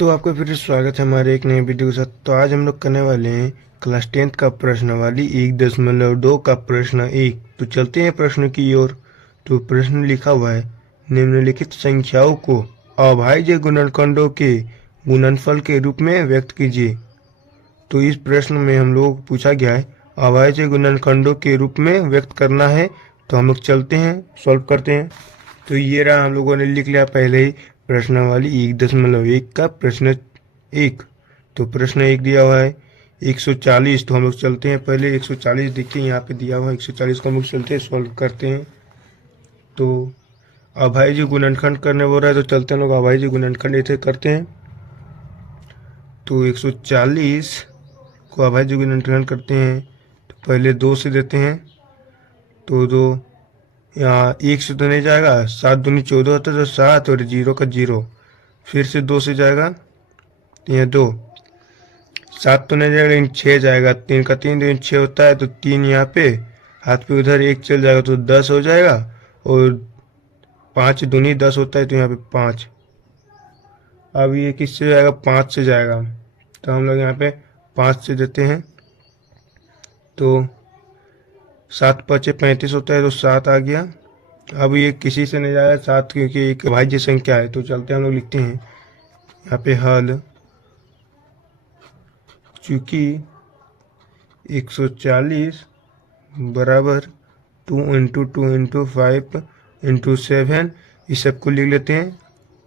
तो आपका फिर से स्वागत है हमारे एक नए वीडियो के साथ। तो आज हम लोग करने वाले हैं क्लास 10th का प्रश्नावली 1.2 का प्रश्न 1। तो चलते हैं प्रश्न की ओर। तो प्रश्न लिखा हुआ है, निम्नलिखित संख्याओं को अभाज्य गुणनखंडों के गुणनफल के रूप में व्यक्त कीजिए। तो इस प्रश्न में हम लोग को पूछा गया है अभाज्य गुणनखंडों के रूप में व्यक्त करना है। तो हम लोग चलते हैं, सॉल्व करते हैं। तो ये रहा, हम लोगों ने लिख लिया पहले ही प्रश्नावली 1.1 का प्रश्न 1। तो प्रश्न 1 दिया हुआ है 140। तो हम लोग चलते हैं पहले 140 देखिए यहाँ पे दिया हुआ है 140 को हम लोग चलते हैं, सॉल्व करते हैं। तो अभाज्य गुणनखंड करने बोल रहा है, तो चलते हैं लोग अभाज्य गुणनखंड ऐसे करते हैं। तो 140 को अभाज्य गुणनखंड करते हैं तो पहले 2 से देते हैं। तो 2 यहाँ 1 से तो नहीं जाएगा, 7 दूनी 14 होता है तो 7 और 0 का 0। फिर से 2 से जाएगा तो यहाँ 2, 7 तो नहीं जाएगा लेकिन 6 जाएगा, 3 का 3 तो 6 होता है। तो 3 यहाँ पे हाथ पे उधर 1 चल जाएगा तो 10 हो जाएगा, और 5 दूनी 10 होता है तो यहाँ पे 5। अब ये किससे जाएगा, 5 से जाएगा। तो हम लोग यहाँ पे 5 से देते हैं। तो 7 5 35 होता है तो 7 आ गया। अब ये किसी से नहीं जाएगा 7, क्योंकि एक अभाज्य संख्या है। तो चलते हम लोग लिखते हैं यहाँ पे हल, चूँकि 140 बराबर 2 × 2 × 5 × 7, इस सब को लिख लेते हैं।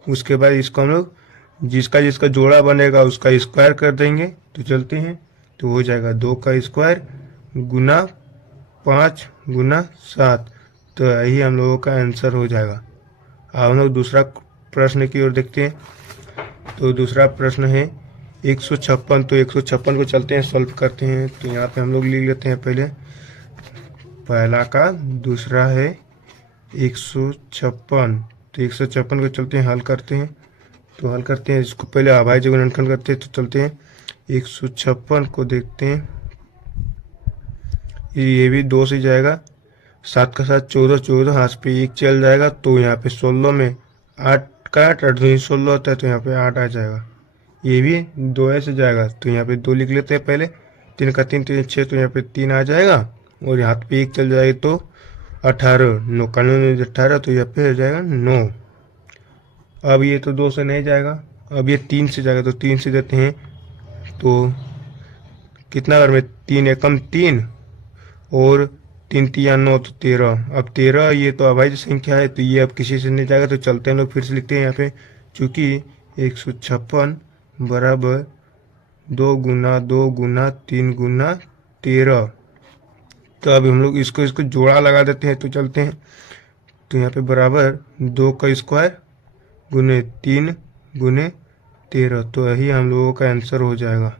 उसके बाद इसको हम लोग जिसका जिसका जोड़ा बनेगा उसका स्क्वायर कर देंगे। तो चलते हैं, तो हो जाएगा 2 का स्क्वायर गुना 5 गुना 7। तो यही हम लोगों का आंसर हो जाएगा। अब हम लोग दूसरा प्रश्न की ओर देखते हैं। तो दूसरा प्रश्न है 156। तो 156 को चलते हैं, सॉल्व करते हैं। तो यहाँ पे हम लोग लिख लेते हैं पहले पहला का, दूसरा है 156। तो 156 को चलते हैं, हल करते हैं। तो हल करते हैं, इसको पहले अभाज्य गुणनखंड करते हैं। तो चलते हैं 156 को देखते हैं, ये भी 2 से जाएगा, 7 का 7 14, 14 हाथ पे 1 चल जाएगा। तो यहाँ पे 16 में 8 का 8 16 होता है तो यहाँ पे 8 आ जाएगा। ये भी 2 से जाएगा तो यहाँ पे 2 लिख लेते हैं पहले। 3 का 3 3 6 तो यहाँ पे 3 आ जाएगा, और यहाँ पे 1 चल जाएगा तो 18, 9 का 9 18 तो यहाँ पे हो जाएगा 9। अब ये तो 2 से नहीं जाएगा, अब ये 3 से जाएगा। तो 3 से देते हैं, तो कितना बार में 3 एकम 3 और 3 तिया 9 तो 13। अब 13 ये तो अभाज्य संख्या है तो ये अब किसी से नहीं जाएगा। तो चलते हैं लोग, फिर से लिखते हैं यहाँ पे, चूँकि 156 बराबर 2 × 2 × 3 × 13। तो अब हम लोग इसको जोड़ा लगा देते हैं। तो चलते हैं, तो यहाँ पे बराबर 2 का स्क्वायर गुने 3 गुने 13। तो यही हम लोगों का आंसर हो जाएगा।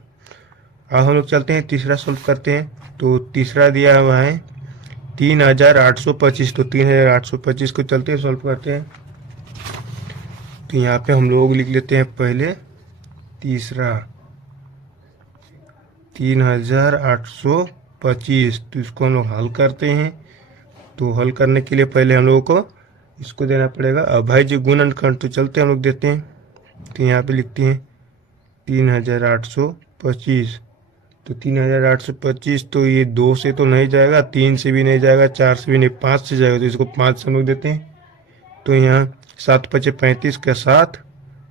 अब हम लोग चलते हैं तीसरा सॉल्व करते हैं। तो तीसरा दिया हुआ है 3825। तो 3825 को चलते हैं, सॉल्व करते हैं। तो यहाँ पे हम लोग लिख लेते हैं पहले तीसरा 3825। तो इसको हम लोग हल करते हैं। तो हल करने के लिए पहले हम लोगों को इसको देना पड़ेगा अभाज्य गुणनखंड। तो चलते हम लोग देते हैं। तो यहाँ पे लिखते हैं 3825। तो 3825, तो ये 2 से तो नहीं जाएगा, 3 से भी नहीं जाएगा, 4 से भी नहीं, 5 से जाएगा। तो इसको 5 से हम लोग देते हैं। तो यहाँ 7 5 35 का 7,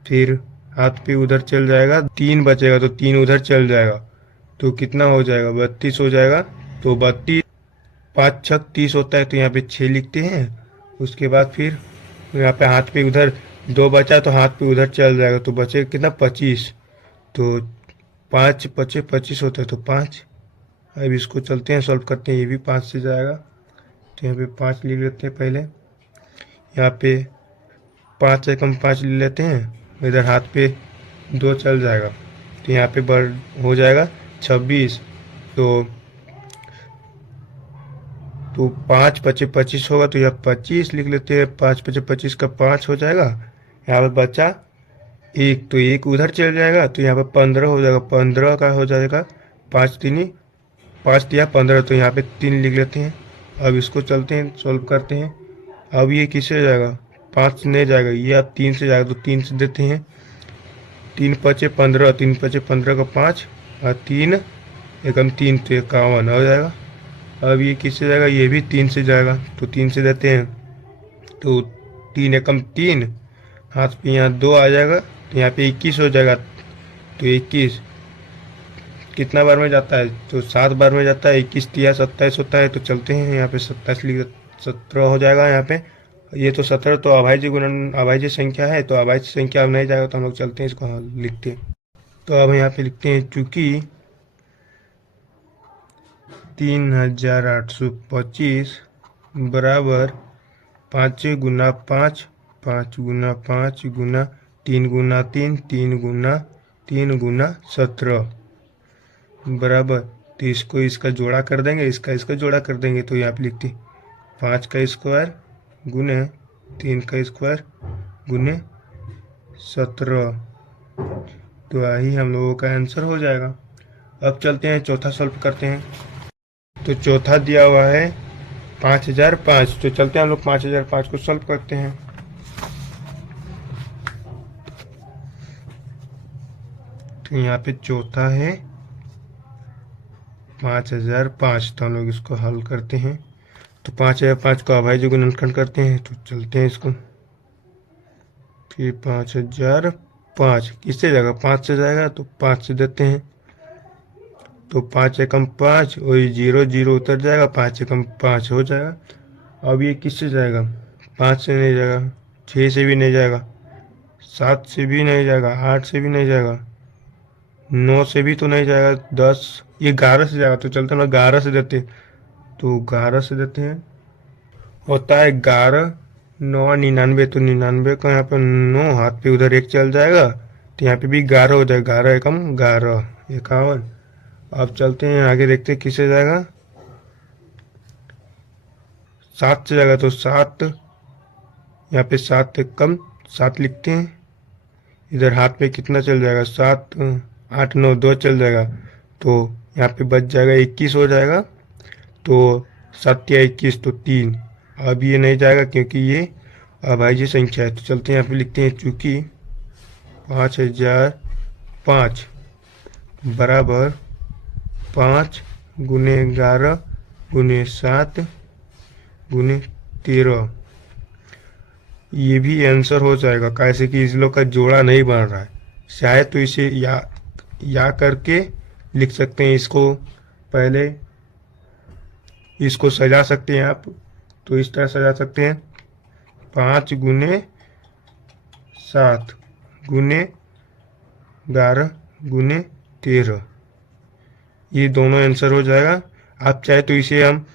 फिर हाथ पे उधर चल जाएगा, 3 बचेगा तो 3 उधर चल जाएगा। तो कितना हो जाएगा, 32 हो जाएगा। तो 32, 5 6 30 होता है तो यहाँ पे 6 लिखते हैं। उसके बाद फिर यहाँ पे हाथ पे उधर 2 बचा तो हाथ पे उधर चल जाएगा, तो बचेगा कितना 25। तो 5 5 25 होता है तो 5। अब इसको चलते हैं, सॉल्व करते हैं, ये भी 5 से जाएगा। तो यहाँ पे 5 लिख लेते हैं पहले। यहाँ पे 5 एकम 5 ले लेते हैं, इधर हाथ पे 2 चल जाएगा तो यहाँ पे बढ़ हो जाएगा 26। तो 5 5 25 होगा तो यहाँ 25 लिख लेते हैं। 5 5 25 का 5 हो जाएगा। यहाँ पे बचा 1, तो 1 उधर चल जाएगा तो यहाँ पे 15 हो जाएगा। 15 का हो जाएगा 5 3 5 दिया 15, तो यहाँ पे 3 लिख लेते हैं। अब इसको चलते हैं, सॉल्व करते हैं। अब ये किससे जाएगा, 5 से नहीं जाएगा, ये अब 3 से जाएगा। तो 3 से देते हैं, 3 पचे 15, 3 पचे 15 का 5 और 3 एकम 3 तो 51 हो जाएगा। अब ये किससे जाएगा, ये भी 3 से जाएगा, तो 3 से देते हैं, तो 3 एकम 3, हाथ पे यहाँ 2 आ जाएगा, तो यहाँ पे 21 हो जाएगा। तो 21 कितना बार में जाता है, तो 7 बार में जाता है। 21 तिया 27 होता है, तो चलते हैं यहाँ पे 27 लिख, 17 हो जाएगा यहाँ पे। ये तो 17 तो अभाज्य गुणन अभाज्य संख्या है, तो अभाज्य संख्या अब नहीं जाएगा, तो हम लोग चलते हैं इसको लिखते हैं। तो अब यहाँ पे लिखते हैं चूंकि 3825 बराबर 5 गुना 5, 5 गुना 5 गुना 3 गुना 3, 3 गुना 3 गुना 17 बराबर, तो इसको इसका जोड़ा कर देंगे, इसका जोड़ा कर देंगे, तो यहाँ पे लिखते 5 का स्क्वायर गुने 3 का स्क्वायर गुने 17, तो यही हम लोगों का आंसर हो जाएगा। अब चलते हैं चौथा सॉल्व करते हैं। तो चौथा दिया हुआ है 5005, तो चलते हैं हम लोग 5005 को सॉल्व करते हैं। तो यहाँ पे चौथा है 5005, तो हम लोग इसको हल करते हैं। तो 5005 को अभाज्य गुणनखंड करते हैं, तो चलते हैं इसको। फिर 5005 किससे जाएगा, 5 से जाएगा, तो 5 से देते हैं, तो 5 एकम 5, वही 0 0 उतर जाएगा, 5 एकम 5 हो जाएगा। अब ये किससे जाएगा, 5 से नहीं जाएगा, 6 से भी नहीं जाएगा, 7 से भी नहीं जाएगा, 8 से भी नहीं जाएगा, 9 से भी तो नहीं जाएगा, 10, ये 11 से जाएगा, तो चलते हैं 11 से देते हैं, तो 11 से देते हैं, होता है 11 9 99, तो 99 का यहाँ पर 9 हाथ पे उधर 1 चल जाएगा, तो यहाँ पे भी 11 हो जाएगा, 11 एकम 11 51। अब चलते हैं आगे, देखते हैं किससे जाएगा, 7 से जाएगा, तो 7 यहाँ पे 7 एकम 7 लिखते हैं, इधर हाथ में कितना चल जाएगा, 7 8 9 2 चल जाएगा, तो यहाँ पे बच जाएगा 21 हो जाएगा, तो 7 या 21 तो 3। अब ये नहीं जाएगा क्योंकि ये अभाज्य संख्या है, तो चलते हैं यहाँ पे लिखते हैं चूंकि 5005 बराबर 5 गुने 11 गुने 7 गुने 13, ये भी आंसर हो जाएगा, कैसे कि इस लोग का जोड़ा नहीं बन रहा है। शायद तो इसे या करके लिख सकते हैं, इसको पहले इसको सजा सकते हैं आप, तो इस तरह सजा सकते हैं 5 गुने 7 गुने 11 गुने 13, ये दोनों आंसर हो जाएगा। आप चाहे तो इसे हम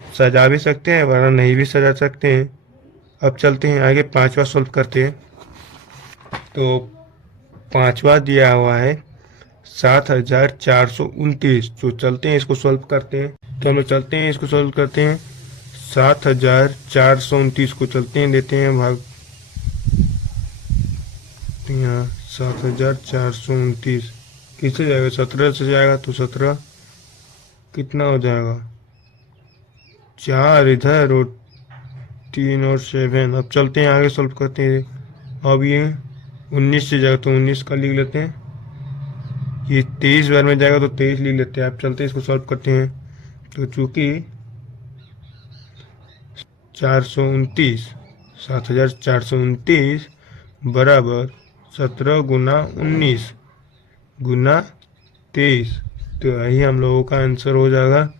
सजा भी सकते हैं, वरना नहीं भी सजा सकते हैं। अब चलते हैं आगे, पांचवा सॉल्व करते हैं। तो पांचवा दिया हुआ है 7429, तो चलते हैं इसको सॉल्व करते हैं। तो हम लोग चलते हैं इसको सॉल्व करते हैं। 7429 को चलते हैं, देते हैं भाग, यहाँ 7429 किससे जाएगा, 17 से जाएगा, तो 17 कितना हो जाएगा, 4 इधर और 3 और 7। अब चलते हैं आगे सॉल्व करते हैं। अब ये 19 से जाएगा, तो 19 का लिख लेते हैं। ये 23 बार में जाएगा, तो 23 लिख लेते हैं। अब चलते हैं इसको सॉल्व करते हैं। तो चूंकि 429 7429 बराबर 17 गुना 19 गुना 23, तो यही हम लोगों का आंसर हो जाएगा।